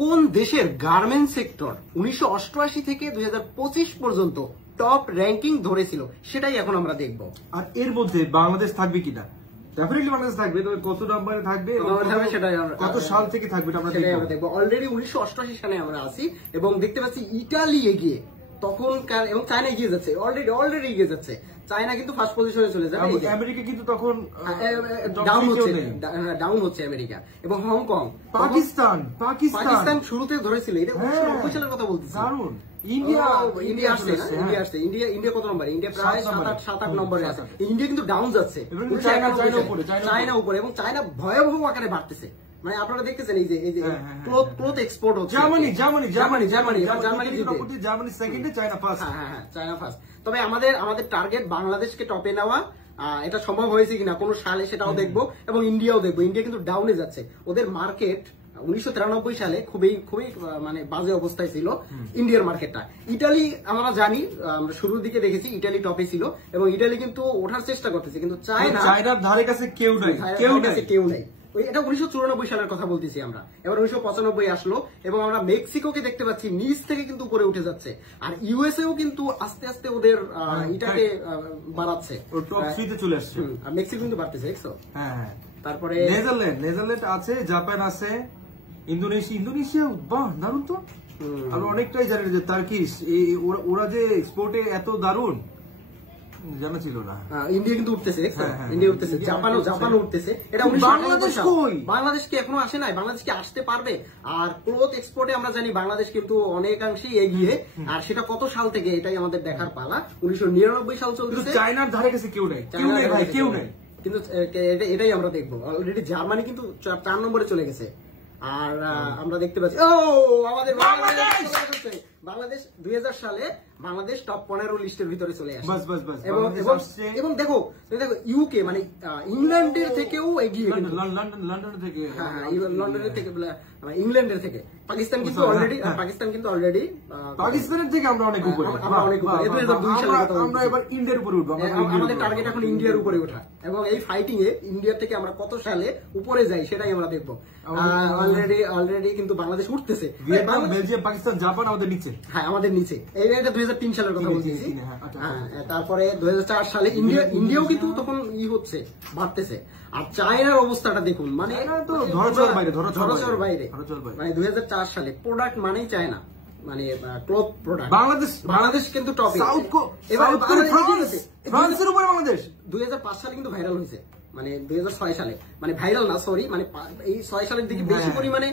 কোন দেশের garments sector 1988 থেকে 2025 পর্যন্ত টপ র্যাঙ্কিং ধরেছিল সেটাই এখন আমরা দেখব। আর এর মধ্যে বাংলাদেশ থাকবে কিনা? ডেফিনেটলি বাংলাদেশ থাকবে, তবে কত নম্বরে থাকবে, কত সাল থেকে থাকবে আমরা দেখবো। অলরেডি 1988 সালে আমরা আছি এবং দেখতে পাচ্ছি ইটালি এগিয়ে, তখনকার এবং চায়না এগিয়ে যাচ্ছে, অলরেডি এগিয়ে যাচ্ছে। চায়না কিন্তু ফার্স্ট পজিশনে চলে যাবে, আমেরিকা কিন্তু তখন ডাউন হচ্ছে আমেরিকা এবং হংকং। পাকিস্তান শুরুতে ধরেছিল, এটা 1990 সালের কথা বলতেছি। দারুণ। ইন্ডিয়া আসছে, ইন্ডিয়া কত নম্বরে? ইন্ডিয়া প্রায় 7-8 নম্বরে আছে। ইন্ডিয়া কিন্তু ডাউন যাচ্ছে, চায়না উপরে, এবং চায়না ভয়াবহ আকারে বাড়তেছে। মানে আপনারা দেখতেছেন এই যে ক্লথ এক্সপোর্ট হচ্ছে জার্মানি সেকেন্ডে, চায়না ফার্স্ট। China first. তবে আমাদের টার্গেট বাংলাদেশকে টপে নেওয়া। এটা সম্ভব হয়েছে কিনা কোন সালে সেটাও দেখবো, এবং ইন্ডিয়াও দেখবো। ইন্ডিয়া কিন্তু ডাউনে যাচ্ছে, ওদের মার্কেট 1993 সালে খুবই মানে বাজে অবস্থায় ছিল ইন্ডিয়ার মার্কেটটা। ইটালি আমরা জানি, আমরা শুরুর দিকে দেখেছি ইটালি টপে ছিল এবং ইটালি কিন্তু ওঠার চেষ্টা করতেছে, কিন্তু চায়নার ধারে কাছে কেউ নাই। এটা 1994 সালের কথা বলতেছি আমরা। এবার 1995 আসলো এবং আমরা মেক্সিকোকে দেখতে পাচ্ছি নিচ থেকে কিন্তু উপরে উঠে যাচ্ছে। আর ইউএসএও কিন্তু আস্তে আস্তে ওদের এটাকে বাড়াচ্ছে, চলে আসছে। আর মেক্সিকো কিন্তু বাড়তেছে, দেখছো? তারপরে নেদারল্যান্ড আছে, জাপান আছে, ইন্দোনেশিয়া। বাহ, দারুণ তো। আমরা অনেকটাই জানি যে টার্কিশ, ওরা যে এক্সপোর্টে এত দারুণ জানা ছিল না। ইন্ডিয়া কিন্তু উঠতেছে, ইন্ডিয়া উঠতেছে, জাপানও উঠতেছে। এটা বাংলাদেশকে এখনো আসে নাই, বাংলাদেশকে আসতে পারবে। আর ক্লথ এক্সপোর্টে আমরা জানি বাংলাদেশ কিন্তু অনেকাংশেই এগিয়ে, আর সেটা কত সাল থেকে এটাই আমাদের দেখার পালা। 1999 সাল চলতেছে। চায়নার ধারে কাছে কেউ নাই। কিন্তু এটাই আমরা দেখবো। অলরেডি জার্মানি কিন্তু 4 নম্বরে চলে গেছে। আর আমরা দেখতে পাচ্ছি আমাদের বাংলাদেশ 2000 সালে বাংলাদেশ টপ 15 লিস্টের ভিতরে চলে আসে। এবং দেখো ইউকে মানে ইংল্যান্ডের থেকেও এগিয়ে, লন্ডনের থেকে ইংল্যান্ডের থেকে পাকিস্তান কিন্তু অলরেডি পাকিস্তানের থেকে আমরা অনেক উপরে। আমরা এবার ইন্ডিয়ার উপরে উঠবো। আমাদের টার্গেট এখন ইন্ডিয়ার উপরে ওঠা, এবং এই ফাইটিং এ ইন্ডিয়ার থেকে আমরা কত সালে উপরে যাই সেটাই আমরা দেখবো। অলরেডি কিন্তু বাংলাদেশ উঠতেছে। বেলজিয়াম, পাকিস্তান, জাপান আমাদের নিচে। আমাদের নিচে। এটা 2003 সালের কথা বলছি। তারপরে 2004 সালে ইন্ডিয়াও কিন্তু তখন হচ্ছে, বাড়তেছে। আর চায়নার অবস্থাটা দেখুন, মানে ধরাচর বাইরে। মানে 2004 সালে প্রোডাক্ট মানেই চায়না, মানে ক্লথ প্রোডাক্ট। বাংলাদেশ কিন্তু টপ। ফ্রান্সের উপরে বাংলাদেশ 2005 সালে কিন্তু ভাইরাল হয়েছে, মানে 2006 সালে, মানে ভাইরাল না, সরি, মানে এই 6 সালের দিকে বেশি পরিমাণে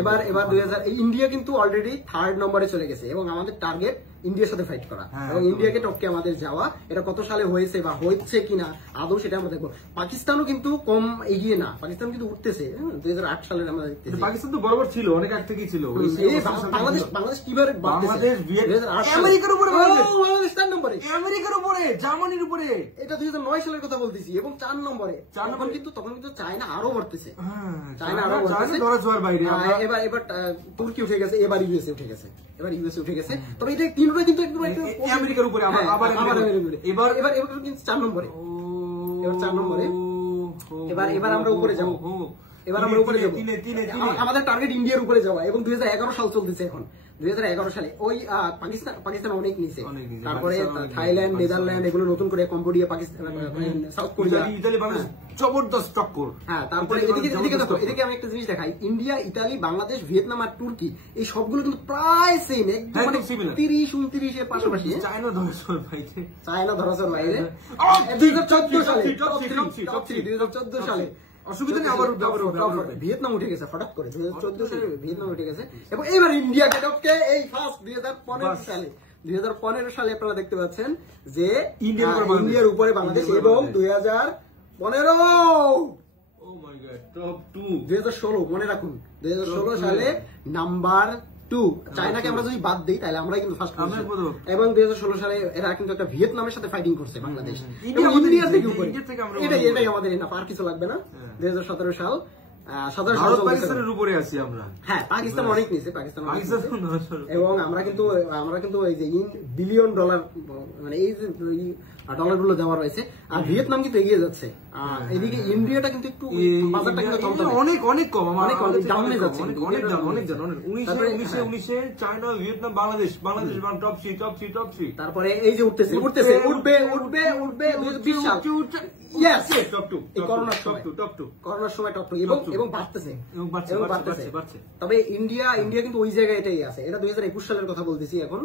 এবার 2000 ইন্ডিয়া কিন্তু অলরেডি 3rd নম্বরে চলে গেছে, এবং আমাদের টার্গেট ইন্ডিয়ার সাথে ফাইট করা এবং ইন্ডিয়াকে টপকে আমাদের যাওয়া। এটা কত সালে হয়েছে বা হচ্ছে কিনা আদৌ সেটা আমরা দেখবো। পাকিস্তানও কিন্তু কম এগিয়ে না, পাকিস্তান কিন্তু উঠতেছে। 2008 সালের আমরা দেখতেছি। পাকিস্তান তো বরাবর ছিল, অনেক আগ থেকেই ছিল। বাংলাদেশ কিভাবে আমেরিকার উপরে, বাংলাদেশ 4 নম্বরে, আমেরিকার উপরে, জার্মানির উপরে। এটা 2009 সালের কথা বলতেছি, এবং 4 নম্বরে। তখন কিন্তু চায়না আরো বাড়তেছে, এবার তুর্কি উঠে গেছে, এবার ইউএসএ উঠে গেছে। তবে এটা তিনটা কিন্তু আমেরিকার উপরে, এবার কিন্তু 4 নম্বরে। এবার আমরা উপরে যাবো। আমাদের টার্গেট ইন্ডিয়ার উপরে যাওয়া, এবং 2011 সাল চলতেছে এখন। 2011 সালে ওই পাকিস্তান অনেক নিচে। তারপরে থাইল্যান্ড, নেদারল্যান্ড, এগুলো নতুন করে, কম্বোডিয়া, পাকিস্তান, সাউথ কোরিয়া, জবরদস্ত টক্কর। তারপরে এদিকে আমি একটা জিনিস দেখাই, ইন্ডিয়া, ইতালি, বাংলাদেশ, ভিয়েতনাম আর তুর্কি, এই সবগুলো কিন্তু প্রায় সেম, একদম 30-29 এর পাশাপাশি। চায়না ধরাচর বাইরে। 2014 সালে অসুবিধা নেই, আবার ভিয়েতনাম উঠে গেছে হঠাৎ করে। 2014 সালে ভিয়েতনাম উঠে গেছে, এবং এবার ইন্ডিয়াকে টপকে এই ফার্স্ট 2015 সালে আপনারা দেখতে পাচ্ছেন যে ইন্ডিয়ার উপরে বাংলাদেশ, এবং 2016 মনে রাখুন, 2016 সালে নাম্বার 2। চায়নাকে আমরা যদি বাদ দিই তাহলে আমরাই কিন্তু ফার্স্ট। এবং 2016 সালে এরা কিন্তু একটা ভিয়েতনামের সাথে ফাইটিং করছে বাংলাদেশ, এটাই আমাদের এনাফ, আর কিছু লাগবে না। 2017 সাল সাধারণ ভারত পাকিস্তানের উপরে আছি আমরা। হ্যাঁ, পাকিস্তান অনেক নিচে, পাকিস্তান পাকিস্তান এবং আমরা কিন্তু এই যে বিলিয়ন ডলার মানে এই যে ডলার গুলো দেওয়া রয়েছে, আর ভিয়েতনাম কিন্তু এগিয়ে যাচ্ছে। এদিকে ইন্ডিয়াটা কিন্তু একটু বাজারটা কিন্তু অনেক কম, অনেক ডাউনে যাচ্ছে, অনেক down. 19 China, Vietnam, Bangladesh top three. তারপরে এই যে উঠবে 2020 সাল, ইয়েস টপ টু, এই করোনার সময় টপ টু এবং বাড়তেছে। তবে ইন্ডিয়া কিন্তু ওই জায়গাটাই আছে। এটা 2021 সালের কথা বলতেছি এখন।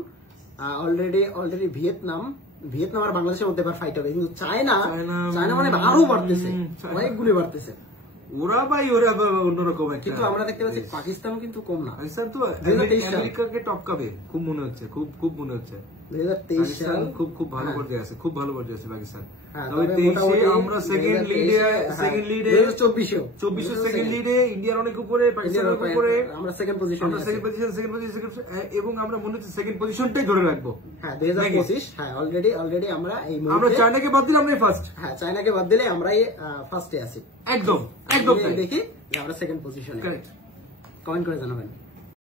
অলরেডি ভিয়েতনাম আর বাংলাদেশের মধ্যে এবার ফাইট হবে, কিন্তু চায়না মানে আরো বাড়তেছে, অনেক গুলি বাড়তেছে। ওরা অন্যরকম, কিন্তু আমরা দেখতে পাচ্ছি পাকিস্তানও কিন্তু কম না। পাকিস্তান তো আমেরিকাকে টপকাবে খুব মনে হচ্ছে, খুব মনে হচ্ছে। 2023 সাল খুব ভালো পর্যায়ে আছে, খুব ভালো পর্যায়ে আছে পাকিস্তান। আমরা সেকেন্ড লিডে 24 সেকেন্ড লিডে, ইন্ডিয়ার অনেক উপরে, পাকিস্তানের উপরে আমরা সেকেন্ড পজিশন, এবং আমরা মনে হচ্ছে সেকেন্ড পজিশনটাই ধরে রাখবো। হ্যাঁ 2025, হ্যাঁ অলরেডি আমরা আমরা চায়নাকে বাদ দিলে আমরা ফার্স্ট। হ্যাঁ, চায়নাকে বাদ দিলে আমরাই ফার্স্টে আছি। একদম দেখি যে আমরা সেকেন্ড পজিশনে। কমেন্ট করে জানাবেন।